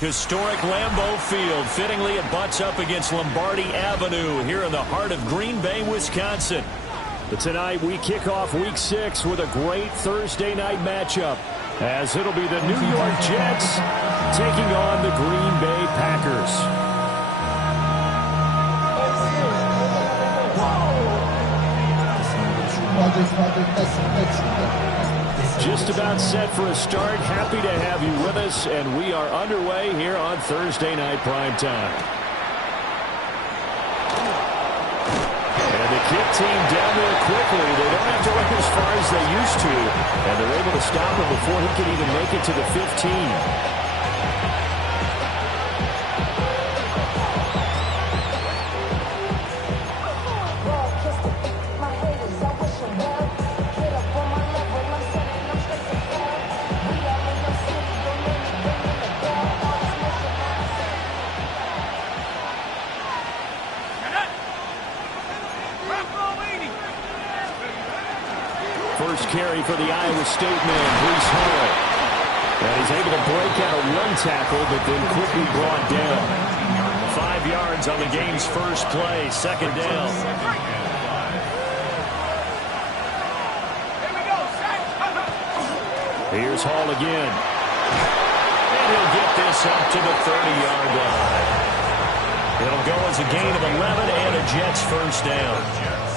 Historic Lambeau Field. Fittingly, it butts up against Lombardi Avenue here in the heart of Green Bay, Wisconsin. But tonight, we kick off Week 6 with a great Thursday night matchup, as it'll be the New York Jets taking on the Green Bay Packers. Just about set for a start. Happy to have you with us, and we are underway here on Thursday Night Primetime. And the kick team down there quickly. They don't have to run as far as they used to, and they're able to stop him before he can even make it to the 15. First carry for the Iowa State man, Breece Hall. And he's able to break out a run tackle, but then quickly brought down. 5 yards on the game's first play, second down. Here's Hall again. And he'll get this up to the 30-yard line. It'll go as a gain of 11 and a Jets first down.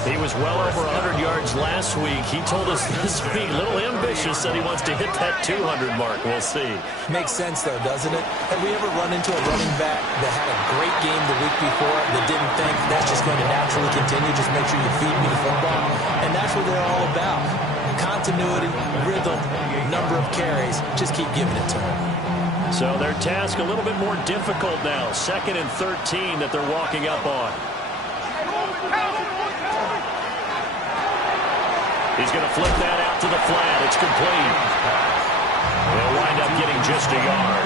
He was well over 100 yards last week. He told us this week, a little ambitious, said he wants to hit that 200 mark. We'll see. Makes sense, though, doesn't it? Have we ever run into a running back that had a great game the week before that didn't think that's just going to naturally continue? Just make sure you feed me the football. And that's what they're all about. Continuity, rhythm, number of carries. Just keep giving it to them. So their task a little bit more difficult now. 2nd and 13 that they're walking up on. He's going to flip that out to the flat. It's complete. They'll wind up getting just a yard.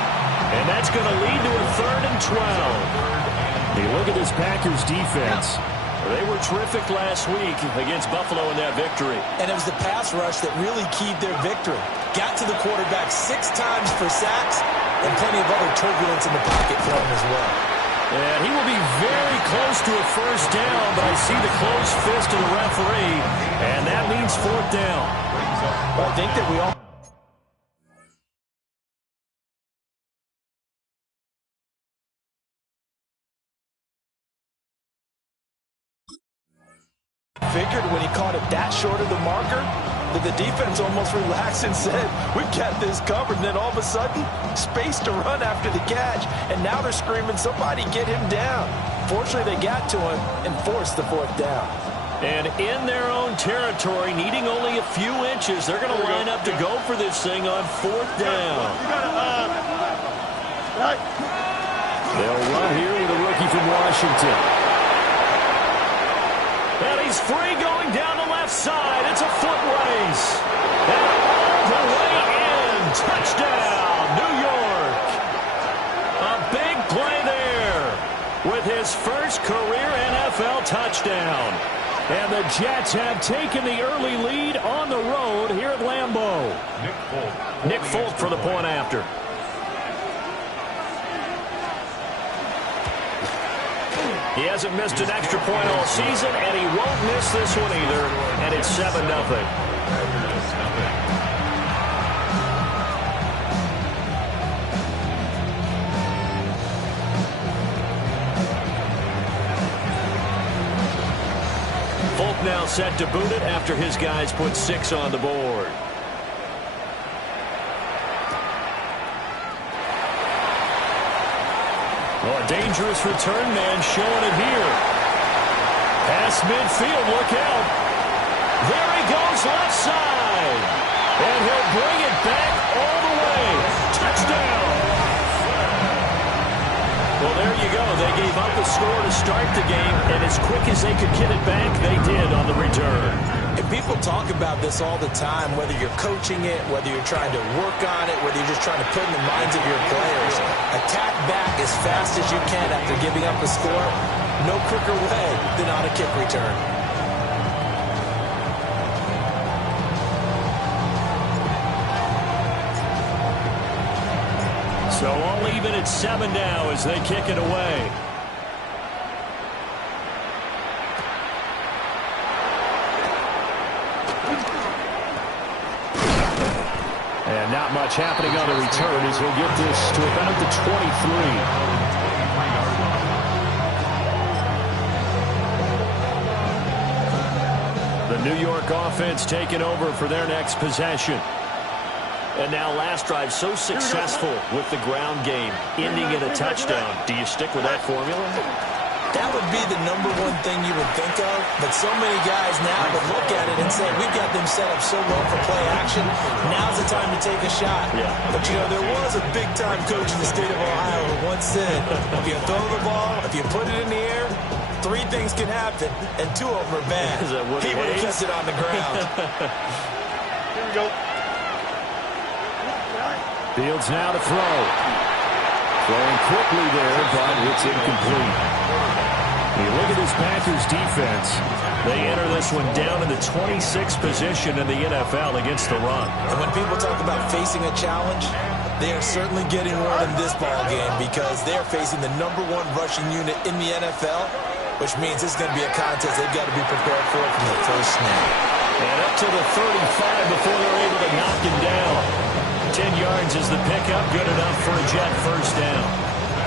And that's going to lead to a 3rd and 12. Hey, look at this Packers defense. They were terrific last week against Buffalo in that victory. And it was the pass rush that really keyed their victory. Got to the quarterback 6 times for sacks and plenty of other turbulence in the pocket for him as well. And he will be very close to a first down, but I see the closed fist of the referee, and that means 4th down. Well, I think that we all figured when he caught it that short of the marker that the defense almost relaxed and said, we've got this covered. And then all of a sudden, space to run after the catch. And now they're screaming, somebody get him down. Fortunately, they got to him and forced the 4th down. And in their own territory, needing only a few inches, they're going to line up to go for this thing on 4th down. They'll run here with a rookie from Washington. And he's free going down the left side. It's a foot race. And all the way in. Touchdown, New York. A big play there with his first career NFL touchdown. And the Jets have taken the early lead on the road here at Lambeau. Nick Folk for the point after. He hasn't missed an extra point all season, and he won't miss this one either. And it's 7-0. Folk now set to boot it after his guys put 6 on the board. Oh, a dangerous return man showing it here. Past midfield, look out. There he goes, left side. And he'll bring it back all the way. Touchdown. Well, there you go. They gave up a score to start the game, and as quick as they could get it back, they did on the return. And people talk about this all the time, whether you're coaching it, whether you're trying to work on it, whether you're just trying to put in the minds of your players. Attack back as fast as you can after giving up a score. No quicker way than on a kick return. So all even at 7 now as they kick it away. And not much happening on the return as he'll get this to about the 23. The New York offense taking over for their next possession. And now last drive so successful with the ground game, ending in a touchdown. Do you stick with that formula? That would be the number one thing you would think of, but so many guys now would look at it and say, we've got them set up so well for play action, now's the time to take a shot. Yeah. But, you know, there was a big-time coach in the state of Ohio who once said, if you throw the ball, if you put it in the air, 3 things can happen, and 2 of them are bad. He would have kept it on the ground. Here we go. Fields now to throw. Throwing quickly there, but it's incomplete. You look at this Packers defense. They enter this one down in the 26th position in the NFL against the run. And when people talk about facing a challenge, they are certainly getting one in this ball game because they're facing the #1 rushing unit in the NFL, which means this is going to be a contest they've got to be prepared for from the first snap. And up to the 35 before they're able to knock him down. 10 yards is the pickup, good enough for a Jet first down.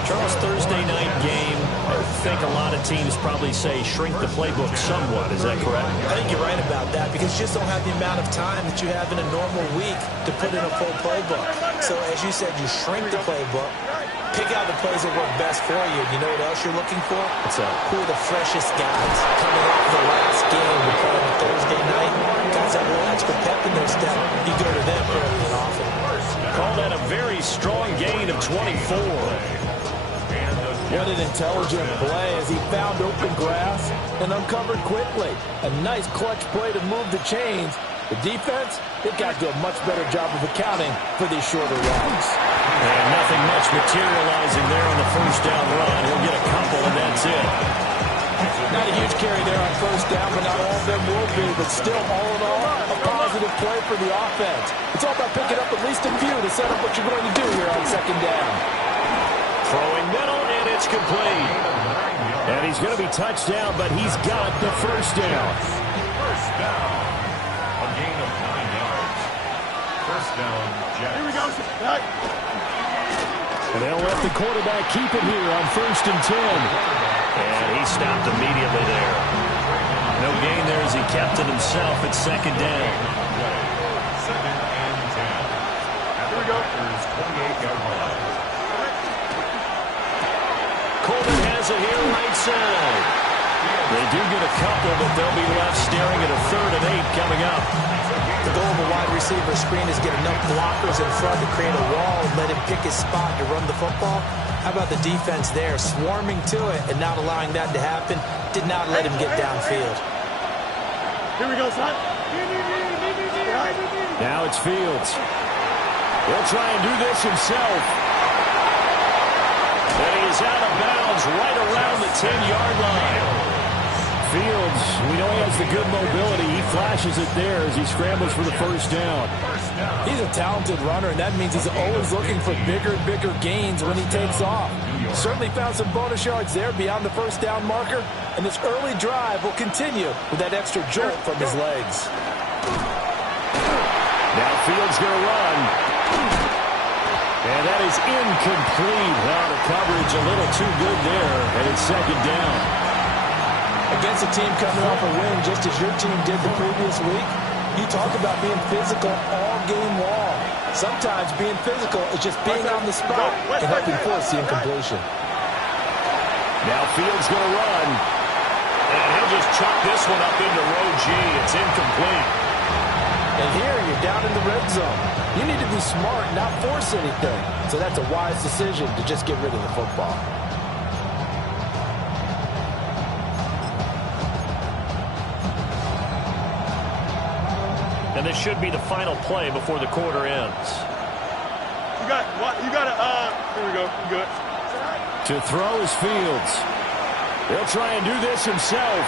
Charles, Thursday night game, I think a lot of teams probably say shrink the playbook somewhat. Is that correct? I think you're right about that because you just don't have the amount of time that you have in a normal week to put in a full playbook. So as you said, you shrink the playbook, pick out the plays that work best for you. You know what else you're looking for? What's that? Who are the freshest guys coming off the last game we play on Thursday night? Guys have a little extra pep in their step. You go to them early and often. Call that a very strong gain of 24. What an intelligent play as he found open grass and uncovered quickly. A nice clutch play to move the chains. The defense, they've got to do a much better job of accounting for these shorter routes. And nothing much materializing there on the first down run. He'll get a couple, and that's it. Not a huge carry there on first down, but not all of them will be. But still, all in all, a positive play for the offense. It's all about picking up at least a few to set up what you're going to do here on second down. Throwing middle, and it's complete. And he's going to be touched down, but he's got the first down. First down. A gain of 9 yards. First down, Jets. Here we go. And they'll let the quarterback keep it here on 1st and 10. And he stopped immediately there. No gain there as he kept it himself at second down. Second and 10. Here we go. There's 28-yard line. Coleman has it here right side. They do get a couple, but they'll be left staring at a 3rd and 8 coming up. The goal of a wide receiver screen is get enough blockers in front to create a wall and let him pick his spot to run the football. How about the defense there, swarming to it and not allowing that to happen? Did not let him get downfield. Here we go, son. Now it's Fields. He'll try and do this himself. And he is out of bounds right around the 10-yard line. Fields, we know he has the good mobility. He flashes it there as he scrambles for the first down. He's a talented runner, and that means he's always looking for bigger and bigger gains when he takes off. Certainly found some bonus yards there beyond the first down marker, and this early drive will continue with that extra jolt from his legs. Now Fields going to run. And that is incomplete. Out of coverage, a little too good there, and it's second down. Against a team coming off a win just as your team did the previous week, you talk about being physical all game long. Sometimes being physical is just being on the spot and helping force the incompletion. Now Fields going to run. And he'll just chuck this one up into row G. It's incomplete. And here you're down in the red zone. You need to be smart, not force anything. So that's a wise decision to just get rid of the football. And this should be the final play before the quarter ends. You got what? You got to, here we go. You good. To throw is Fields. He'll try and do this himself.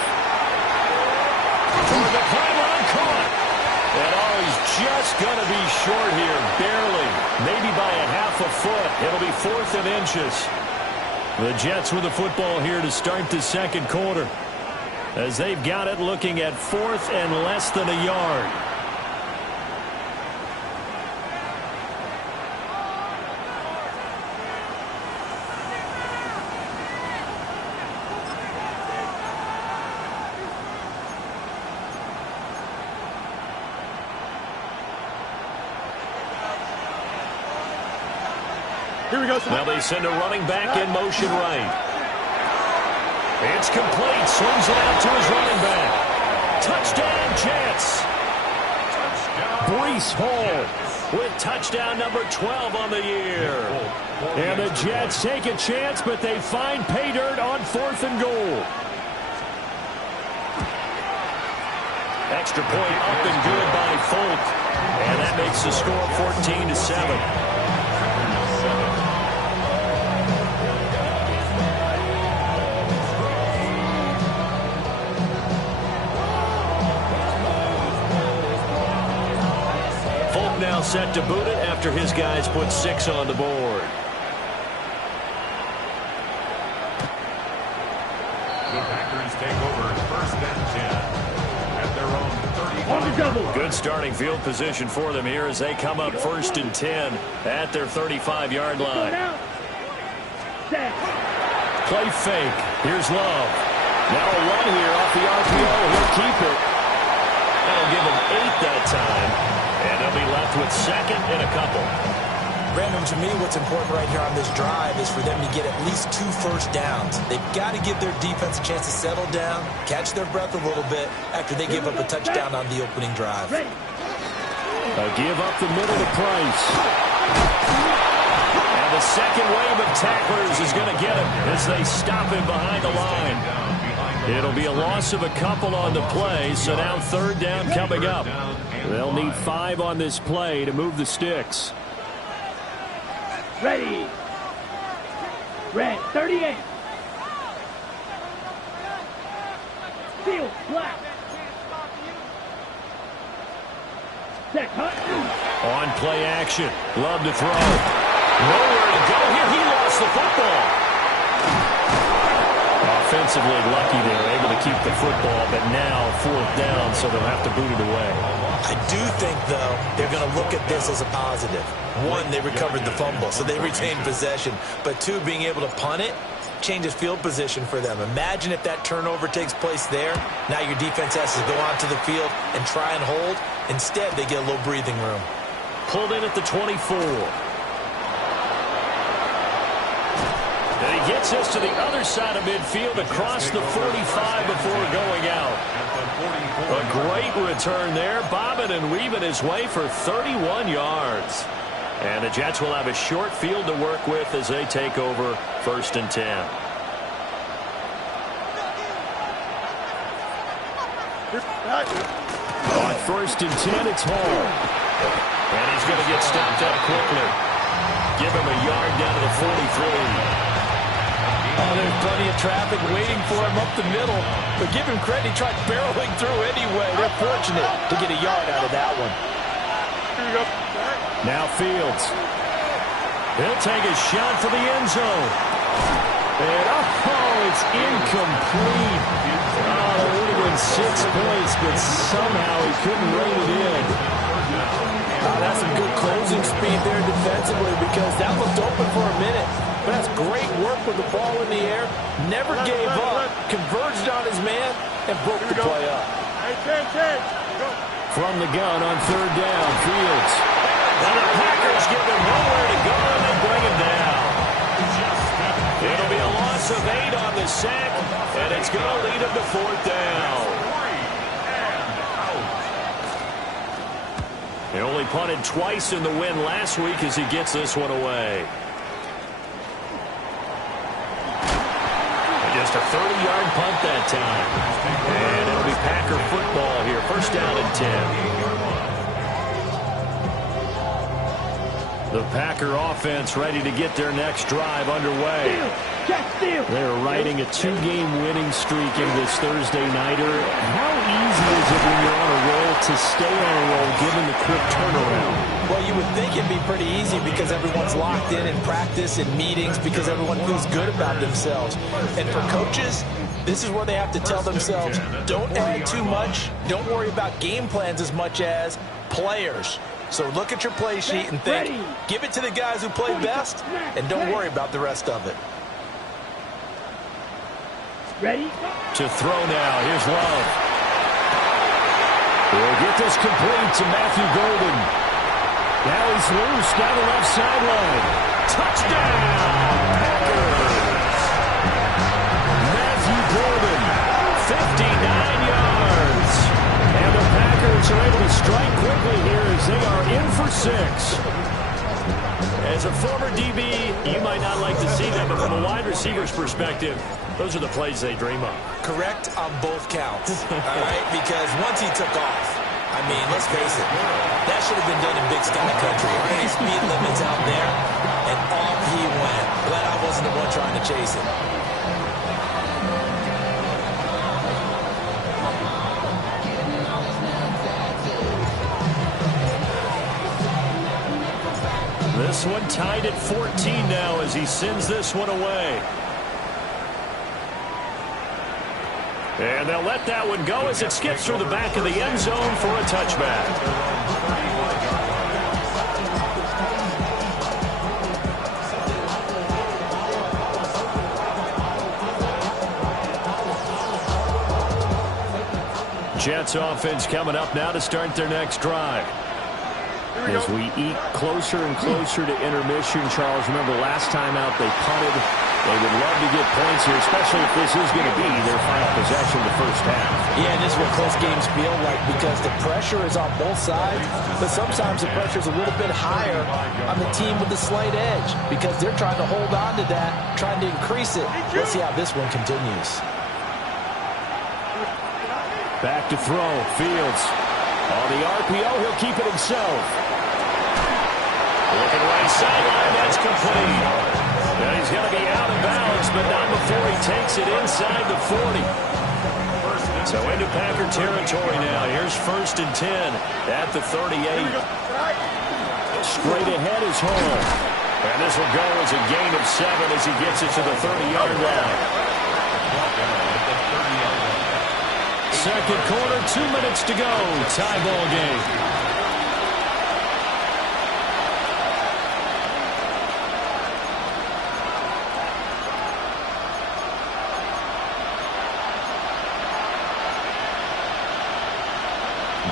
Toward the pylon, caught. And he's just going to be short here, barely. Maybe by a half a foot. It'll be 4th and inches. The Jets with the football here to start the second quarter, as they've got it looking at 4th and less than a yard. Here we go. Now they send a running back in motion right. It's complete. Swings it out to his running back. Touchdown, Jets. Breece Hall with touchdown number 12 on the year. And the Jets take a chance, but they find pay dirt on 4th and goal. Extra point up and good by Folk. And that makes the score 14-7. Now set to boot it after his guys put 6 on the board. The Packers take over 1st and 10 at their own 35. Good starting field position for them here as they come up 1st and 10 at their 35-yard line. Play fake. Here's Love. Now a run here off the RPO. He'll keep it. That'll give him 8 that time. And they'll be left with 2nd and a couple. Brandon, to me, what's important right here on this drive is for them to get at least 2 first downs. They've got to give their defense a chance to settle down, catch their breath a little bit after they give up a touchdown on the opening drive. Give up the middle to Price. And the second wave of tacklers is going to get him as they stop him behind the line. It'll be a loss of a couple on the play, so now 3rd down coming up. They'll need 5 on this play to move the sticks. Ready. Red, 38. Field, black. Set, cut. On play action. Love to throw. Nowhere to go here. He lost the football. Offensively lucky they were able to keep the football, but now 4th down, so they'll have to boot it away. I do think, though, they're going to look at this as a positive. 1, they recovered the fumble, so they retained possession. But 2, being able to punt it changes field position for them. Imagine if that turnover takes place there. Now your defense has to go onto the field and try and hold. Instead, they get a little breathing room. Pulled in at the 24. And he gets us to the other side of midfield across the 45 before going out. A great return there, bobbing and weaving his way for 31 yards. And the Jets will have a short field to work with as they take over 1st and 10. On 1st and 10, it's Hall. And he's going to get stopped up quickly. Give him a yard down to the 43. Oh, there's plenty of traffic waiting for him up the middle. But give him credit, he tried barreling through anyway. They're fortunate to get a yard out of that one. Now Fields. He'll take a shot for the end zone. And it's incomplete. Oh, it would have been 6 points, but somehow he couldn't rein it in. That's some good closing speed there defensively because that looked open for a minute. But that's great work with the ball in the air. Never gave up, converged on his man, and broke the play up. From the gun on 3rd down, Fields. And the Packers give him nowhere to go, and they bring him down. It'll be a loss of 8 on the sack, and it's going to lead him to 4th down. He only punted twice in the win last week as he gets this one away. Just a 30-yard punt that time. And it'll be Packer football here. 1st down and 10. The Packer offense ready to get their next drive underway. They're riding a 2-game winning streak in this Thursday nighter. How easy is it when you're on a roll to stay on a roll given the quick turnaround? Well, you would think it'd be pretty easy because everyone's locked in practice and meetings because everyone feels good about themselves. And for coaches, this is where they have to tell themselves, don't add too much, don't worry about game plans as much as players. So look at your play sheet and think, give it to the guys who play best, and don't worry about the rest of it. Ready? To throw now. Here's Love. We'll get this complete to Matthew Golden. Now he's loose down the left sideline. Touchdown, Packers! Matthew Golden, 59 yards. And the Packers are able to strike quickly here as they are in for 6. As a former DB, you might not like to see them, but from a wide receiver's perspective, those are the plays they dream of. Correct on both counts, all right? Because once he took off, I mean, let's face it, that should have been done in Big Sky Country. Right? Speed limits out there, and off he went. Glad I wasn't the one trying to chase him. This one tied at 14 now as he sends this one away. And they'll let that one go as it skips through the back of the end zone for a touchback. Jets offense coming up now to start their next drive. As we eat closer and closer to intermission, Charles, remember last time out they punted. They would love to get points here, especially if this is going to be their final possession of the first half. Yeah, and this is what close games feel like because the pressure is on both sides, but sometimes the pressure is a little bit higher on the team with the slight edge because they're trying to hold on to that, trying to increase it. Let's see how this one continues. Back to throw, Fields. On the RPO, he'll keep it himself. Looking right sideline, that's complete. Now he's going to be out of bounds, but not before he takes it inside the 40. So into Packer territory now. Here's 1st and 10 at the 38. Straight ahead is Hall. And this will go as a gain of 7 as he gets it to the 30-yard line. Second quarter, 2 minutes to go. Tie ball game.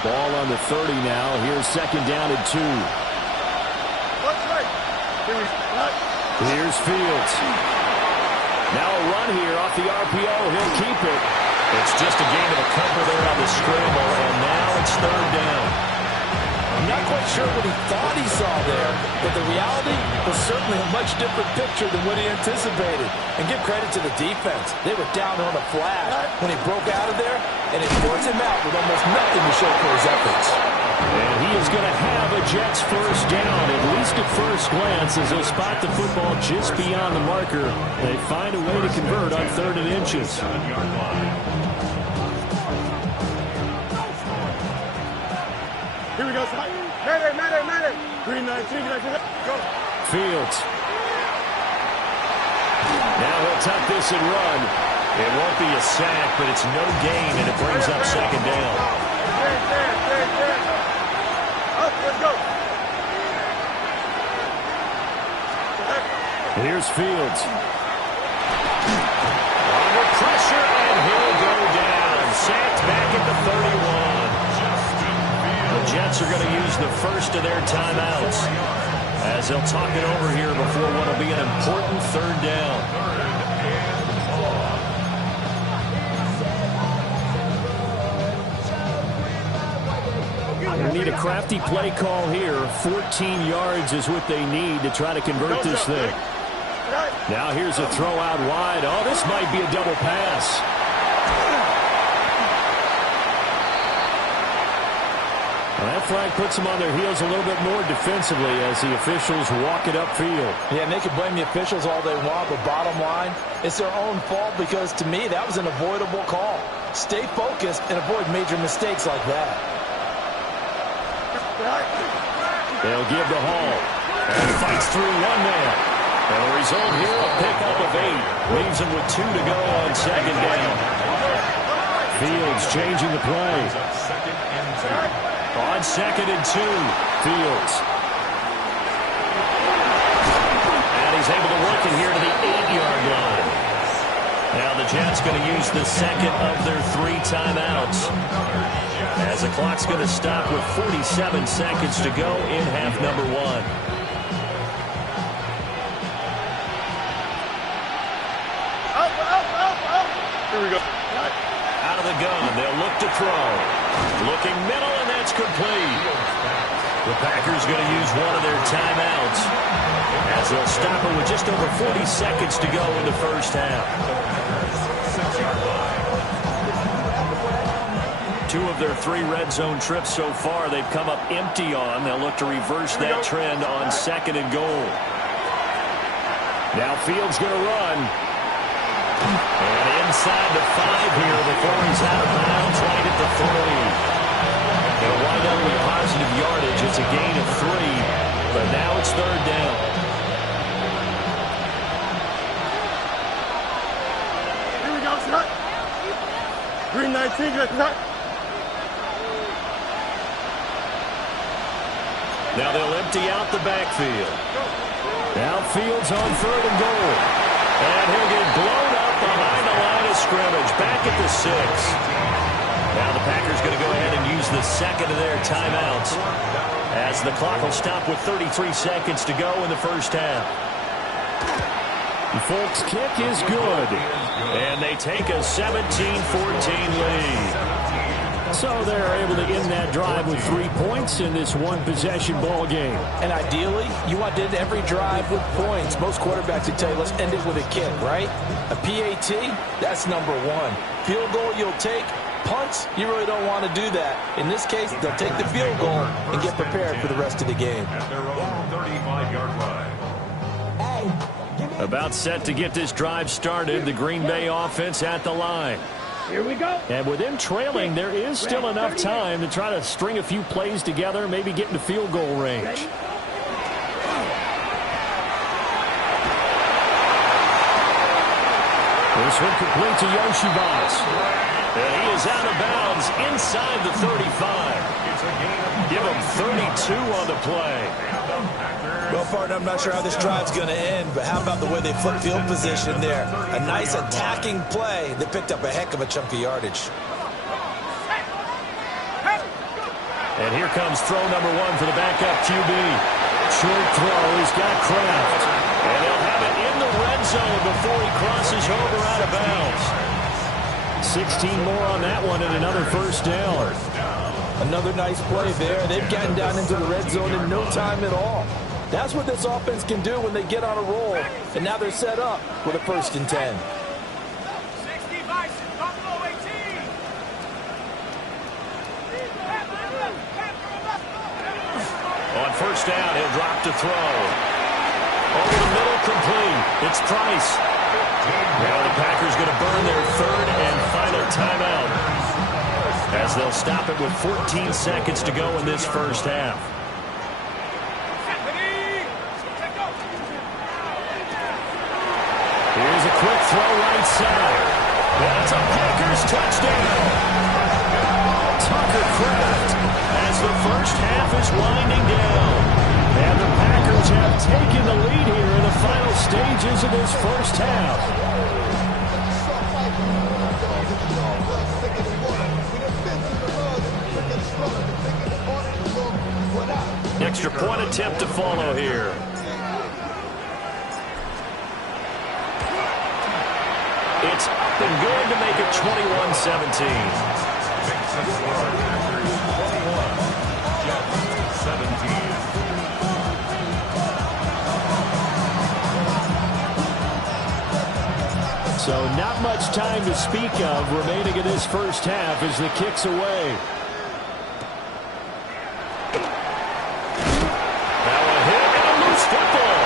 Ball on the 30 now. Here's 2nd down and 2. Here's Fields. Now a run here off the RPO. He'll keep it. It's just a gain of a couple there on the scramble, and now it's 3rd down. I'm not quite sure what he thought he saw there, but the reality was certainly a much different picture than what he anticipated. And give credit to the defense. They were down on a flash when he broke out of there, and it forced him out with almost nothing to show for his efforts. And he is going to have a Jets first down, at least at first glance, as they'll spot the football just beyond the marker. They find a way to convert on 3rd and inches. Here we go, son. Matter. Green light, go. Fields. Now he'll tuck this and run. It won't be a sack, but it's no gain, and it brings up 2nd down. Let's go. Here's Fields. Under pressure, and he'll go down. Sacked back at the 31. The Jets are going to use the first of their timeouts as they'll talk it over here before what will be an important 3rd down. They need a crafty play call here. 14 yards is what they need to try to convert this thing. Now here's a throw out wide. Oh, this might be a double pass. Well, that flag puts them on their heels a little bit more defensively as the officials walk it upfield. Yeah, and they can blame the officials all they want, but bottom line, it's their own fault because, to me, that was an avoidable call. Stay focused and avoid major mistakes like that. They'll give to Hall. And fights through one man. And the result here, a pickup of 8. Leaves him with 2 to go on second down. Fields changing the play. On 2nd and 2, Fields. And he's able to work it here to the 8-yard line. Now the Jets going to use the second of their 3 timeouts, as the clock's going to stop with 47 seconds to go in half number 1. Here we go. Out of the gun, they'll look to throw. Looking middle, and that's complete. The Packers going to use one of their timeouts, as they'll stop it with just over 40 seconds to go in the first half. 2 of their 3 red zone trips so far they've come up empty on. They'll look to reverse that trend on 2nd and goal. Now Fields going to run. And inside the 5 here before he's out of bounds right at the 3. They'll wind up with positive yardage. It's a gain of 3, but now it's 3rd down. Here we go, shot. Green 19, let's shot. Now they'll empty out the backfield. Now Fields on 3rd and goal. And he'll get blown up behind the line of scrimmage. Back at the 6. Now the Packers going to go ahead and use the second of their timeouts, as the clock will stop with 33 seconds to go in the first half. The Folks' kick is good. And they take a 17-14 lead. So they're able to end that drive with 3 points in this one-possession ball game. And ideally, you want to end every drive with points. Most quarterbacks would tell you, let's end it with a kick, right? A PAT, that's number 1. Field goal you'll take. Punts, you really don't want to do that. In this case, they'll take the field goal and get prepared for the rest of the game. At their own 35-yard line. About set to get this drive started, the Green Bay offense at the line. Here we go. And with them trailing, there is still enough time to try to string a few plays together, maybe get into field goal range. This one complete to Yoshibas. And he is out of bounds inside the 35. Give him 32 on the play. Well, partner, I'm not sure how this drive's going to end, but how about the way they flip field position there? A nice attacking play that picked up a heck of a chunk of yardage. And here comes throw number 1 for the backup QB. Short throw. He's got Kraft. And he'll have it in the red zone before he crosses over out of bounds. 16 more on that one and another first down. Another nice play there. They've gotten down into the red zone in no time at all. That's what this offense can do when they get on a roll. And now they're set up with a 1st and 10. On first down, he'll drop to throw. Over the middle, complete. It's Price. Now the Packers going to burn their 3rd and final timeout, as they'll stop it with 14 seconds to go in this first half. Here's a quick throw right side. That's a Packers touchdown. Tucker Kraft, as the first half is winding down. And the Packers have taken the lead here in the final stages of this first half. Extra point attempt to follow here. It's up and good to make it 21-17. So not much time to speak of remaining in this first half as the kick's away. Now a hit and a loose football.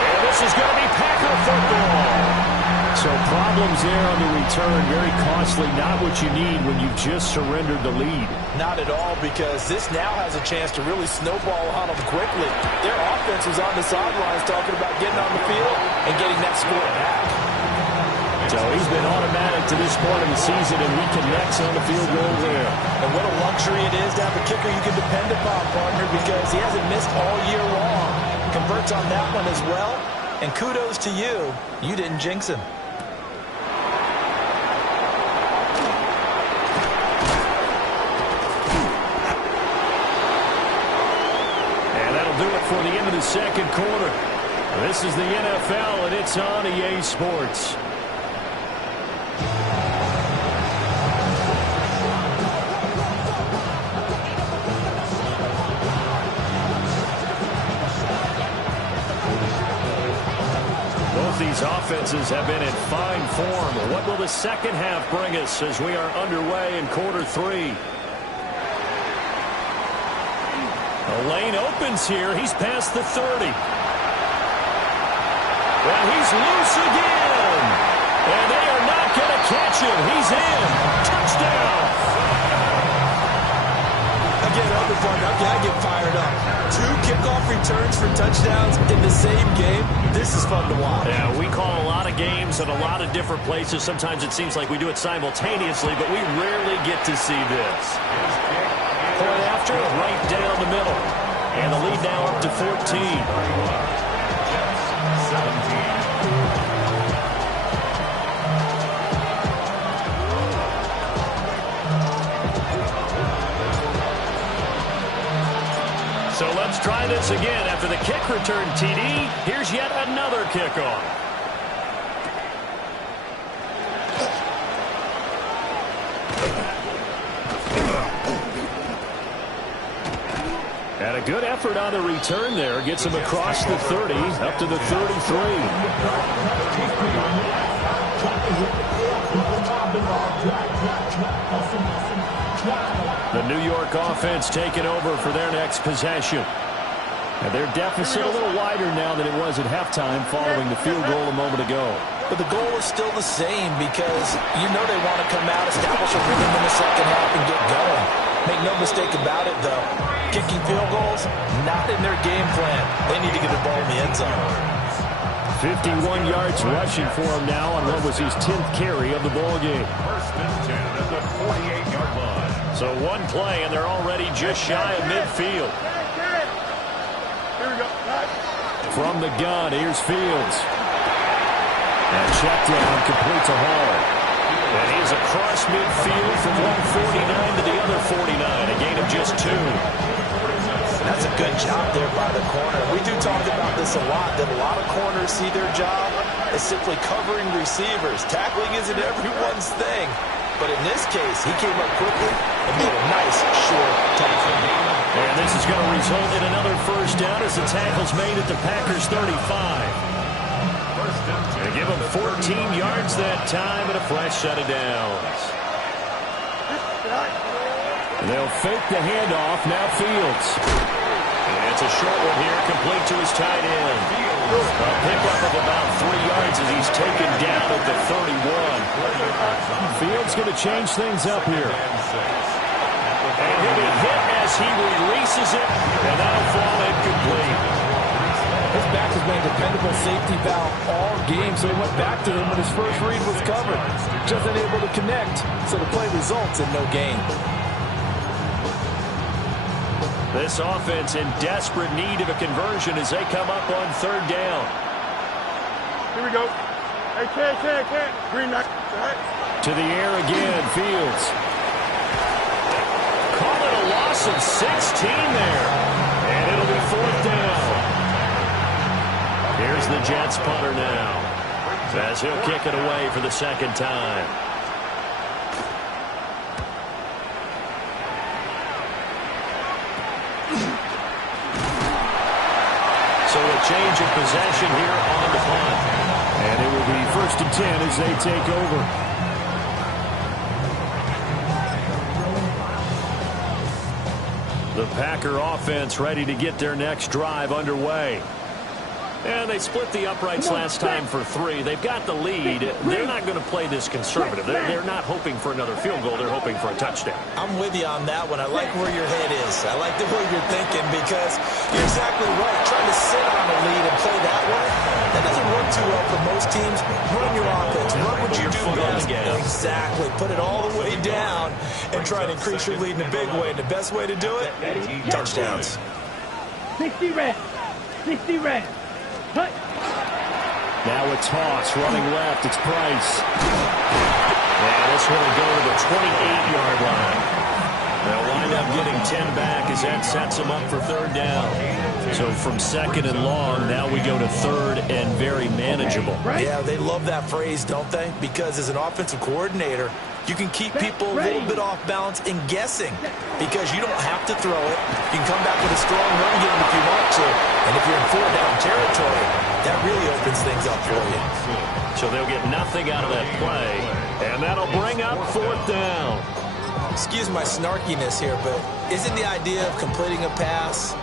And this is going to be Packer football. So problems there on the return. Very costly. Not what you need when you've just surrendered the lead. Not at all, because this now has a chance to really snowball on them quickly. Their offense was on the sidelines talking about getting on the field and getting that score back. So he's been automatic to this point of the season, and he connects on the field goal there. And what a luxury it is to have a kicker you can depend upon, partner, because he hasn't missed all year long. Converts on that one as well. And kudos to you. You didn't jinx him. And that'll do it for the end of the second quarter. This is the NFL, and it's on EA Sports. These offenses have been in fine form. What will the second half bring us as we are underway in quarter three? The lane opens here. He's past the 30. And he's loose again. And they are not going to catch him. He's in. Touchdown. I get fired up. 2 kickoff returns for touchdowns in the same game. This is fun to watch. Yeah, we call a lot of games at a lot of different places. Sometimes it seems like we do it simultaneously, but we rarely get to see this. Point after, right down the middle. And the lead now up to 14. 17. So let's try this again. After the kick return, TD, here's yet another kickoff. And a good effort on the return there. Gets him across the 30, up to the 33. The New York offense taking over for their next possession. And their deficit a little wider now than it was at halftime following the field goal a moment ago. But the goal is still the same, because you know they want to come out, establish a rhythm in the second half, and get going. Make no mistake about it, though. Kicking field goals, not in their game plan. They need to get the ball in the end zone. 51 yards rushing for him now on what was his 10th carry of the ball game. First and 10 at the 48-yard line. So one play, and they're already just shy of midfield. Here we go. From the gun, here's Fields. And check down, complete to Hall. And he's across midfield from one 49 to the other 49, a gain of just 2. That's a good job there by the corner. We do talk about this a lot, that a lot of corners see their job as simply covering receivers. Tackling isn't everyone's thing. But in this case, he came up quickly and made a nice, short tackle. And this is going to result in another first down as the tackle's made at the Packers' 35. They give them 14 yards that time and a fresh set of downs. And they'll fake the handoff. Now Fields. And it's a short one here, complete to his tight end. A pickup of about 3 yards as he's taken down at the 31. Fields going to change things up here. And he'll be hit as he releases it, and that'll fall incomplete. His back has been a dependable safety valve all game, so he went back to him when his first read was covered. Just unable to connect, so the play results in no gain. This offense in desperate need of a conversion as they come up on third down. Here we go. Hey, can't. Green back. To the air again, Fields. Call it a loss of 16 there. And it'll be fourth down. Here's the Jets punter now, as he'll kick it away for the second time. So a change of possession here on the punt. And it will be first and 10 as they take over. The Packer offense ready to get their next drive underway. And they split the uprights last time for 3. They've got the lead. They're not going to play this conservative. They're not hoping for another field goal. They're hoping for a touchdown. I'm with you on that one. I like where your head is. I like the way you're thinking because you're exactly right. Trying to sit on a lead and play that way, that doesn't work too well for most teams. Run your offense. Run what you do best. Exactly. Put it all the way down and try to increase your lead in a big way. And the best way to do it, touchdowns. 60 red. 60 red. Cut. Now a toss running left. It's Price. And this will go to the 28-yard line. They'll wind up getting 10 back as that sets them up for third down. So from second and long, now we go to third and very manageable. Yeah, they love that phrase, don't they? Because as an offensive coordinator, you can keep people a little bit off balance and guessing because you don't have to throw it. You can come back with a strong run game if you want to. And if you're in 4-down territory, that really opens things up for you. So they'll get nothing out of that play, and that'll bring up fourth down. Excuse my snarkiness here, but isn't the idea of completing a pass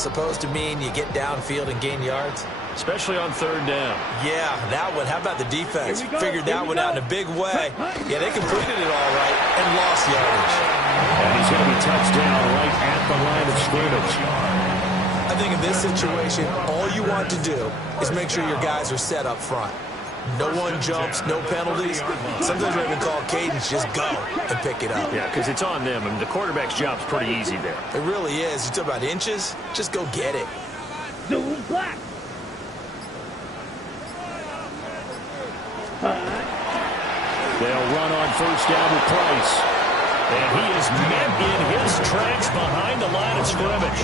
supposed to mean you get downfield and gain yards? Especially on third down. Yeah, that one. How about the defense? Figured that one out in a big way. Yeah, they completed it all right and lost yardage. And he's going to be touched down right at the line of scrimmage. I think in this situation, all you want to do is make sure your guys are set up front. No one jumps, no penalties. Sometimes we even call cadence, just go and pick it up. Yeah, because it's on them, and the quarterback's job's pretty easy there. It really is. You talk about inches, just go get it. Zoom black. They'll run on first down with Price. And he is met in his tracks behind the line of scrimmage.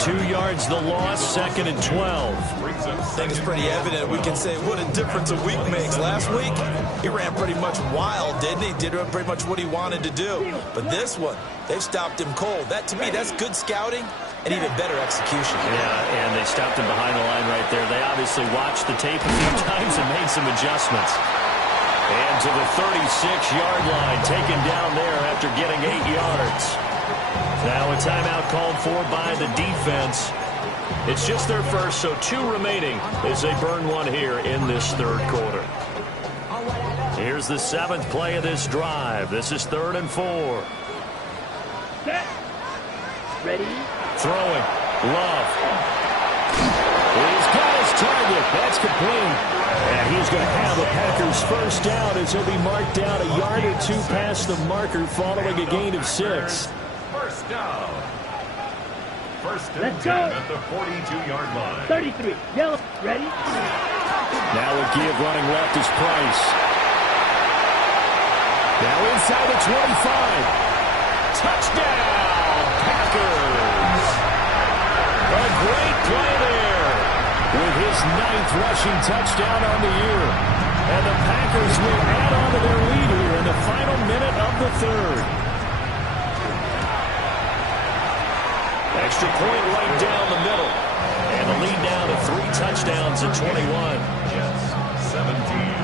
2 yards the loss, second and 12. I think it's pretty evident. We can say what a difference a week makes. Last week, he ran pretty much wild, didn't he? Did pretty much what he wanted to do. But this one, they've stopped him cold. That, to me, that's good scouting and even better execution. Yeah, and they stopped him behind the line right there. They obviously watched the tape a few times and made some adjustments. And to the 36-yard line, taken down there after getting 8 yards. Now a timeout called for by the defense. It's just their first, so 2 remaining as they burn one here in this third quarter. Here's the 7th play of this drive. This is 3rd and 4. Set. Ready. Throwing. Love. He's got his target. That's complete. And he's going to have the Packers first down as he'll be marked down a yard or 2 past the marker following a gain of 6. First down. First and Let's 10 go. at the 42-yard line. 33. Yellow. Ready. Now a give running left is Price. Now inside the 25. Touchdown, Packers. A great play there with his 9th rushing touchdown on the year. And the Packers will add on to their lead here in the final minute of the third. Extra point right down the middle. And the lead down to 3 touchdowns at 21. Jets 17.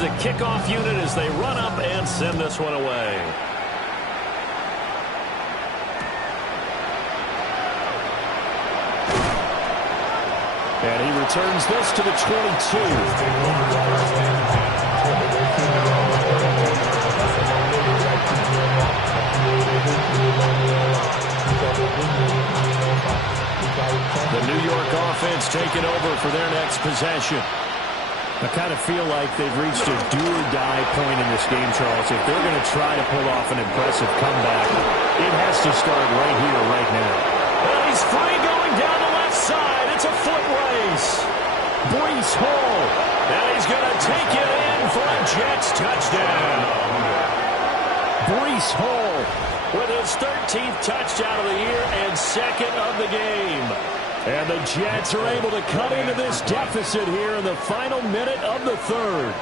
The kickoff unit as they run up and send this one away. And he returns this to the 22. The New York offense taking over for their next possession. I kind of feel like they've reached a do-or-die point in this game, Charles. If they're going to try to pull off an impressive comeback, it has to start right here, right now. Well, he's free going down the left side. It's a foot race. Breece Hall. And he's going to take it in for a Jets touchdown. Breece Hall with his 13th touchdown of the year and 2nd of the game. And the Jets are able to cut into this deficit here in the final minute of the third.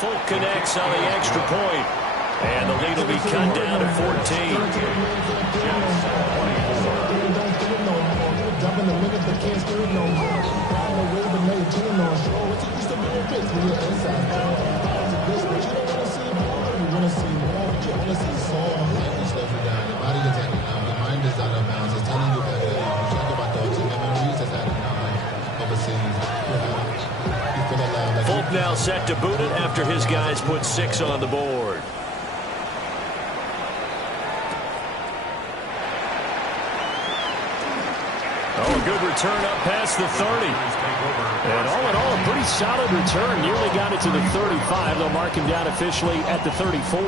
Folk connects on the extra point. And the lead will be cut down to 14. Folk now set to boot it after his guys put 6 on the board. Oh, a good return up past the 30. And all in all, a pretty solid return. Nearly got it to the 35. They'll mark him down officially at the 34.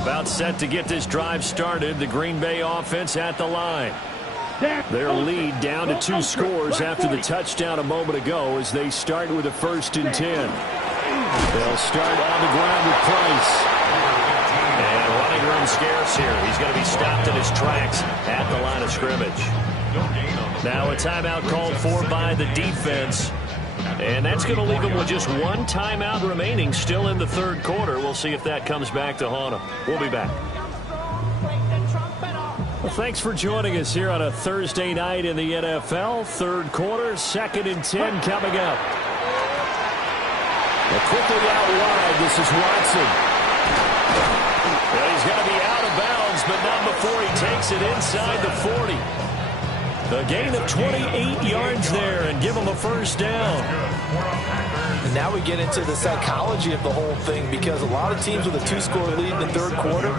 About set to get this drive started. The Green Bay offense at the line. Their lead down to 2 scores after the touchdown a moment ago as they start with a 1st and 10. They'll start on the ground with Price. And running room scarce here. He's going to be stopped in his tracks at the line of scrimmage. Now a timeout called for by the defense. And that's going to leave them with just 1 timeout remaining still in the 3rd quarter. We'll see if that comes back to haunt them. We'll be back. Well, thanks for joining us here on a Thursday night in the NFL. 3rd quarter, 2nd and 10 coming up. Quickly out wide, this is Watson. Well, he's going to be out of bounds, but not before he takes it inside the 40. A gain of 28 yards there and give him a 1st down. And now we get into the psychology of the whole thing, because a lot of teams with a 2-score lead in the 3rd quarter,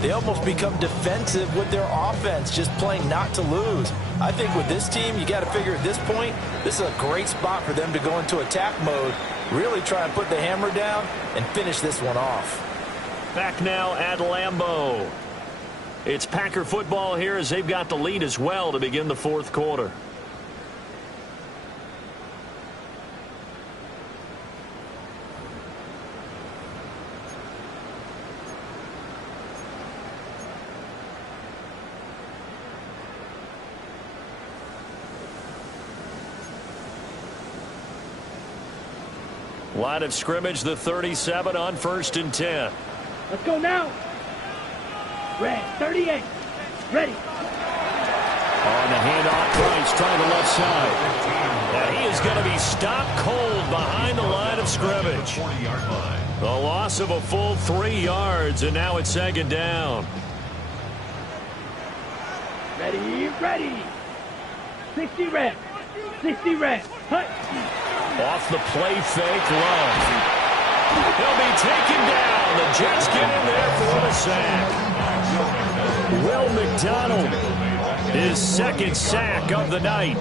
they almost become defensive with their offense, just playing not to lose. I think with this team, you got to figure at this point, this is a great spot for them to go into attack mode, really try and put the hammer down and finish this one off. Back now at Lambeau. It's Packer football here as they've got the lead as well to begin the 4th quarter. Line of scrimmage, the 37 on 1st and 10. Let's go now. Red, 38. Ready. On the handoff, Price trying the left side. And he is going to be stopped cold behind the line of scrimmage. The loss of a full 3 yards, and now it's 2nd down. Ready, ready. 60 red. 60 red. Hut. Off the play fake, Love. He'll be taken down. The Jets get in there for the sack. Will McDonald, his 2nd sack of the night.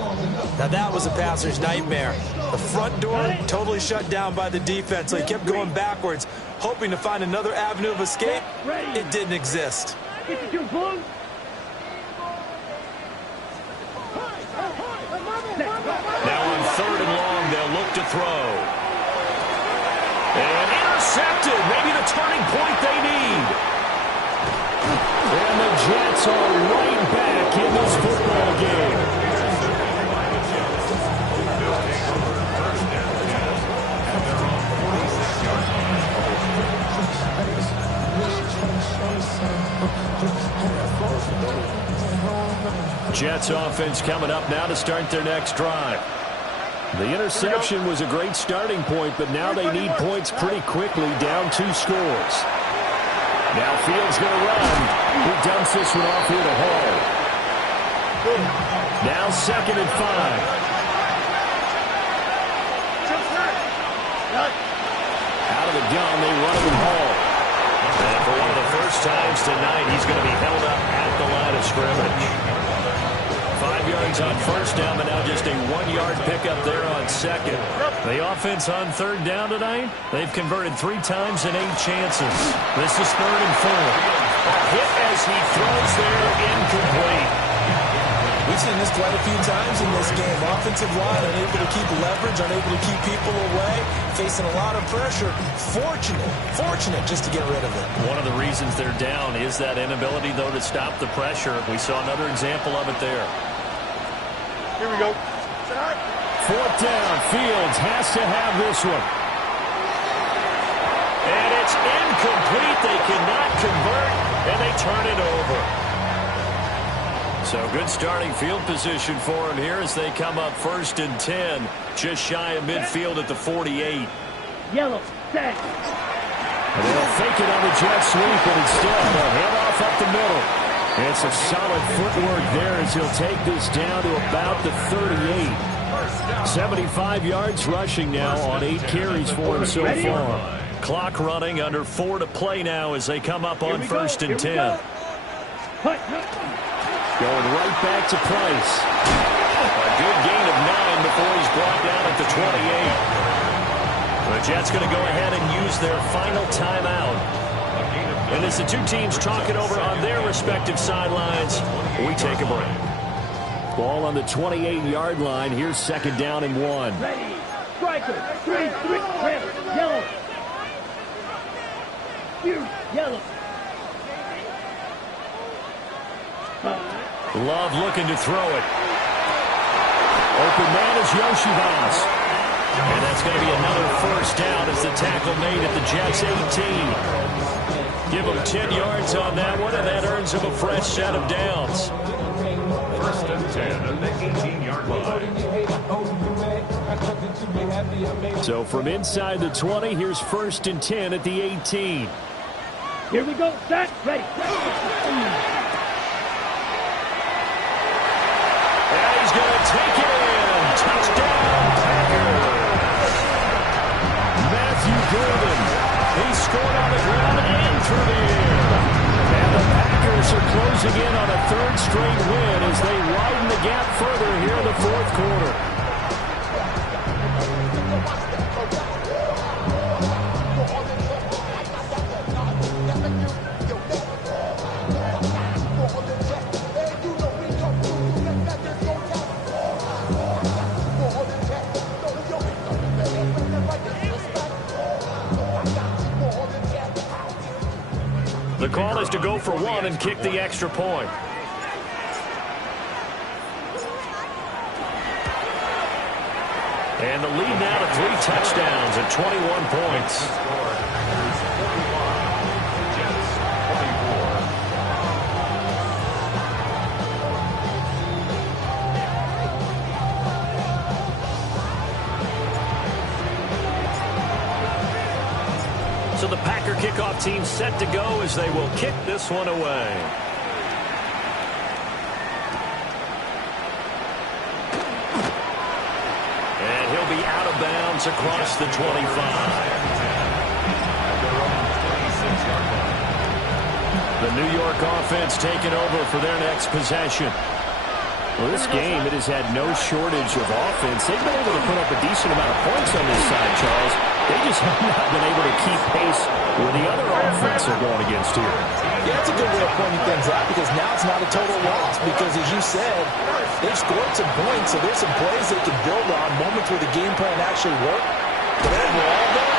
Now that was a passer's nightmare. The front door totally shut down by the defense, so he kept going backwards, hoping to find another avenue of escape. It didn't exist. 52 blue. Now on 3rd and long, they'll look to throw. And intercepted. Maybe the turning point they need. And the Jets are right back in this football game. Jets offense coming up now to start their next drive. The interception was a great starting point, but now they need points pretty quickly, down 2 scores. Now Fields going to run. He dumps this one off here to Hall. Now 2nd and 5. Out of the gun, they run him Hall. And for one of the first times tonight, he's going to be held up at the line of scrimmage. 5 yards on 1st down, but now just a 1-yard pickup there on 2nd. The offense on 3rd down tonight, they've converted 3 times in 8 chances. This is 3rd and 4. A hit as he throws there, incomplete. We've seen this quite a few times in this game. Offensive line unable to keep leverage, unable to keep people away, facing a lot of pressure. Fortunate just to get rid of it. One of the reasons they're down is that inability, though, to stop the pressure. We saw another example of it there. Here we go. Fourth down. Fields has to have this one. And it's incomplete. They cannot convert, and they turn it over. So good starting field position for him here as they come up 1st and 10. Just shy of midfield at the 48. Yellow, set. And they'll fake it on the jet sweep, but instead they'll head off up the middle. And some solid footwork there as he'll take this down to about the 38. 75 yards rushing now on 8 carries for him so far. Clock running, under 4 to play now as they come up on 1st and 10. Going right back to Price. A good gain of 9 before he's brought down at the 28. The Jets going to go ahead and use their final timeout. And as the two teams talk it over on their respective sidelines, we take a break. Ball on the 28-yard line. Here's 2nd down and 1. Ready. Striker. 3, red, yellow. Yellow. Love looking to throw it. Open man is Yoshivas. And that's going to be another 1st down as the tackle made at the Jets 18. Give them 10 yards on that one, and that earns them a fresh set of downs. 1st and 10 at the 18-yard line. So from inside the 20, here's 1st and 10 at the 18. Here we go. Set. Ready. And he's going to take it in. Touchdown, Packers. Matthew Golden. He scored on the ground and through the air. And the Packers are closing in on a 3rd straight win as they widen the gap further here in the 4th quarter. The call is to go for 1 and kick the extra point. And the lead now to 3 touchdowns and 21 points. So the Packer kickoff team set to go as they will kick this one away. And he'll be out of bounds across the 25. The New York offense taking over for their next possession. Well, this game, it has had no shortage of offense. They've been able to put up a decent amount of points on this side, Charles. They just have not been able to keep pace with the other offense they're going against here. Yeah, that's a good way of pointing things out because now it's not a total loss because, as you said, they've scored some points, so there's some plays they can build on, moments where the game plan actually worked. But overall, though,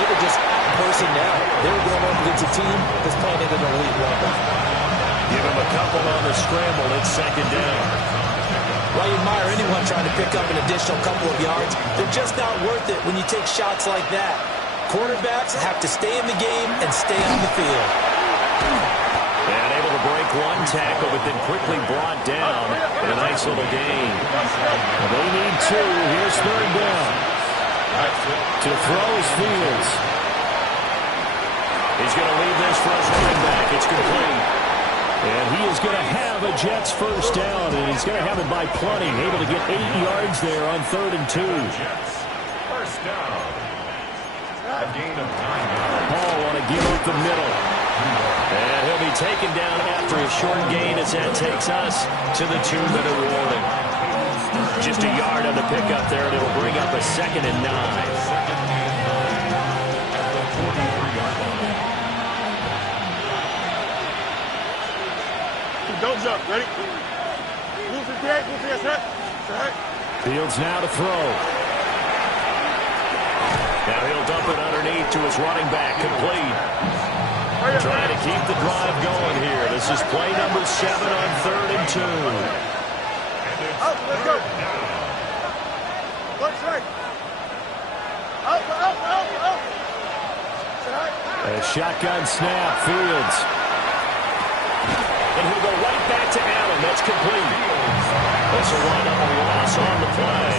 they were just out personnel. They were going up against a team that's playing at an elite level. Give them a couple on the scramble. It's 2nd down. While you admire anyone trying to pick up an additional couple of yards, they're just not worth it when you take shots like that. Quarterbacks have to stay in the game and stay on the field. And able to break one tackle, but then quickly brought down in a nice little gain. They need 2. Here's 3rd down. To throw is Fields. He's going to leave this for his running back. It's complete. And he is going to have a Jets 1st down, and he's going to have it by plenty. Able to get 8 yards there on 3rd and 2. Jets, 1st down. A gain of 9 yards. Hall want to give up the middle. And he'll be taken down after a short gain as that takes us to the 2-minute warning. Just a yard on the pickup there, and it'll bring up a 2nd and 9. Don't jump. Ready? Move to the head. Move to the head. Fields now to throw. Now he'll dump it underneath to his running back. Complete. Trying to keep the drive going here. This is play number 7 on 3rd and 2. Oh, let's go. Look straight. Up. A shotgun snap, Fields. And he'll go right back to Allen. That's complete. This will wind up a loss on the play.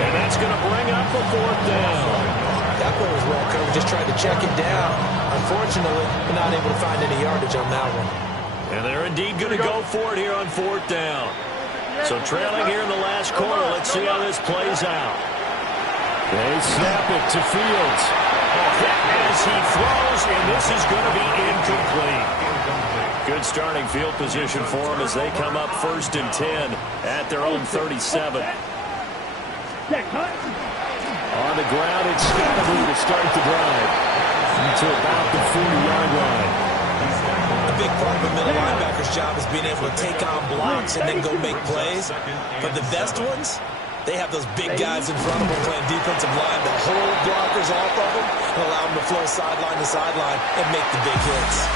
And that's going to bring up the 4th down. That play was well covered. Just tried to check it down. Unfortunately, we're not able to find any yardage on that one. And they're indeed going to go for it here on 4th down. So trailing here in the last quarter. Let's see how this plays out. They snap it to Fields. As he throws, and this is going to be incomplete. Good starting field position for them as they come up 1st and 10 at their own 37. On the ground, it's Scottaboo to start the drive to about the 40-yard line. A big part of a middle linebacker's job is being able to take on blocks and then go make plays. But the best ones, they have those big guys in front of them playing defensive line that hold blockers off of them and allow them to flow sideline to sideline and make the big hits.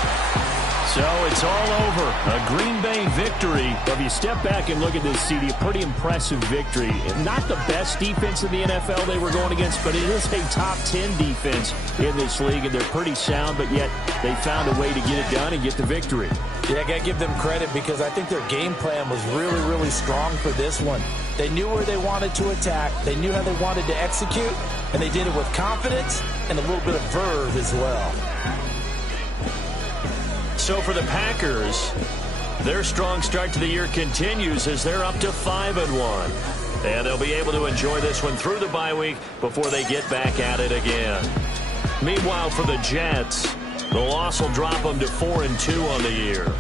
So it's all over. A Green Bay victory. If you step back and look at this, CD, a pretty impressive victory. Not the best defense in the NFL they were going against, but it is a top 10 defense in this league, and they're pretty sound, but yet they found a way to get it done and get the victory. Yeah, I got to give them credit because I think their game plan was really, really strong for this one. They knew where they wanted to attack. They knew how they wanted to execute, and they did it with confidence and a little bit of verve as well. So for the Packers, their strong start to the year continues as they're up to 5-1. And they'll be able to enjoy this one through the bye week before they get back at it again. Meanwhile, for the Jets, the loss will drop them to 4-2 on the year.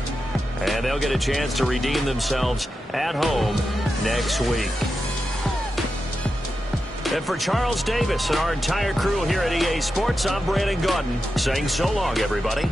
And they'll get a chance to redeem themselves at home next week. And for Charles Davis and our entire crew here at EA Sports, I'm Brandon Gaudin saying so long, everybody.